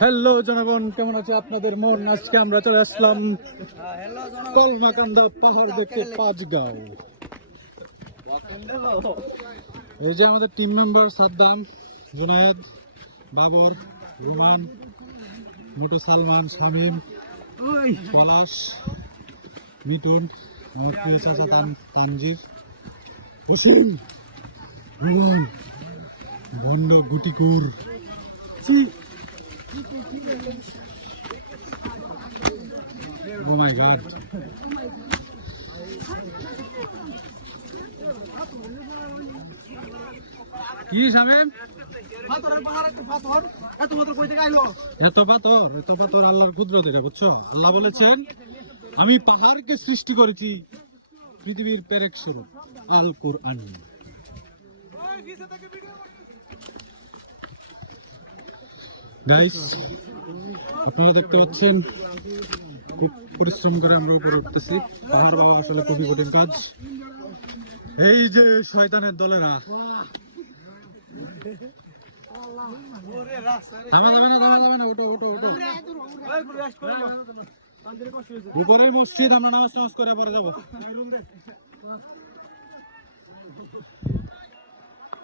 Hello জনগণ, কেমন আছে আপনাদের মন? আজকে আমরা চলে আসলাম কলমাকান্দা পাহাড় দেখতে পাঁচ পাঁচগাঁও। এই যে আমাদের টিম মেম্বার সাদ্দাম, জুনায়েদ, বাবর রুমান মোটু সালমান, শামিম, পলাশ মিটুন আমার প্রিয় চাচা তান, তানজির, হোসেন ভণ্ড গুটিকুর। Oh my god. কি শামিম পাহাড় একটা এত পাথর এত পাথর আল্লাহর কুদরত এটা বুঝছ? আল্লাহ বলেছেন আমি পাহাড়কে সৃষ্টি করেছি পৃথিবীর পেরেক স্বরূপ আল কোরআন গাইস আপনারা দেখতে পাচ্ছেন, খুব পরিশ্রম করে আমরা উপরে উঠতেছি। পাহাড় বাবা আসলে খুবই কঠিন কাজ। এই যে শয়তানের দলেরা। উপরের মসজিদ, আমরা নামাজ নামাজ করে পরে যাব তান্ত্রিক ধরে দাও তোমার কোন কোন পাহাড়ে এনতে নামা আমার সমাজে তো পাহাড়ে গো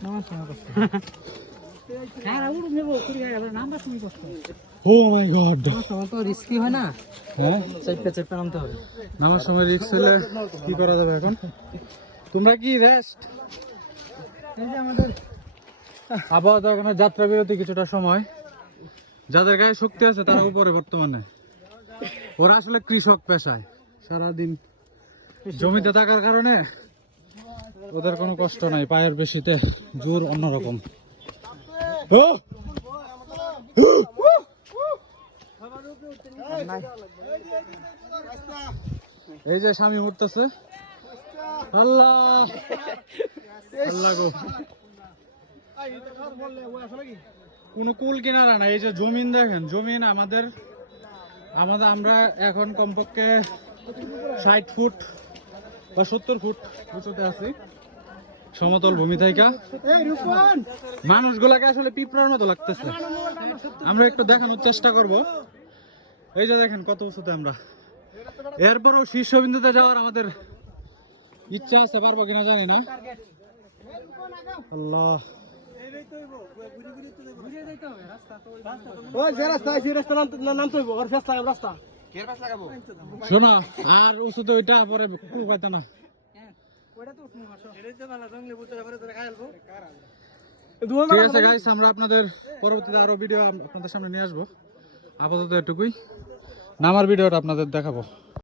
সময় কষ্ট হ্যাঁ ও মাই গড তো রিস্কি হয় না। হ্যাঁ চেপে চেপে নামতে হবে নামার সময় রিক্স হলে কি করা যাবে এখন? তোমরা কি রেস্ট এই যে আমাদের আপাতত এখন যাত্রা বিরতি কিছুটা সময়। যাদের গায়ে শক্তি আছে তারা উপরে বর্তমানে। ওরা আসলে কৃষক পেশায়। সারাদিন জমিতে থাকার কারণে ওদের কোনো কষ্ট নাই, পায়ের বেশিতে জোর অন্যরকম। এই যে স্বামী উঠতেছে। গো। কোনো কুল কিনারা না এই যে জমিন দেখেন, জমিন আমাদের আমাদের আমরা এখন কমপক্ষে ষাট ফুট বা সত্তর ফুট উঁচুতে আছি। সমতল ভূমি থাইকা। মানুষগুলাকে আসলে পিঁপড়ার মতো লাগতেছে। আমরা একটু দেখানোর চেষ্টা করব। এই যে দেখেন কত উঁচুতে আমরা। এরপরও শীর্ষবিন্দুতে যাওয়ার আমাদের ইচ্ছা আছে, পারব কিনা জানি না। আল্লাহ। ওই যে রাস্তা রাস্তা। নাম নামতে রাস্তা। শোনো, আর ওষুধ ওইটা, পরে না। ঠিক আছে গাইস আমরা আপনাদের পরবর্তীতে আরও ভিডিও আপনাদের সামনে নিয়ে আসব। আপাতত এটুকুই। নামার ভিডিওটা আপনাদের দেখাবো।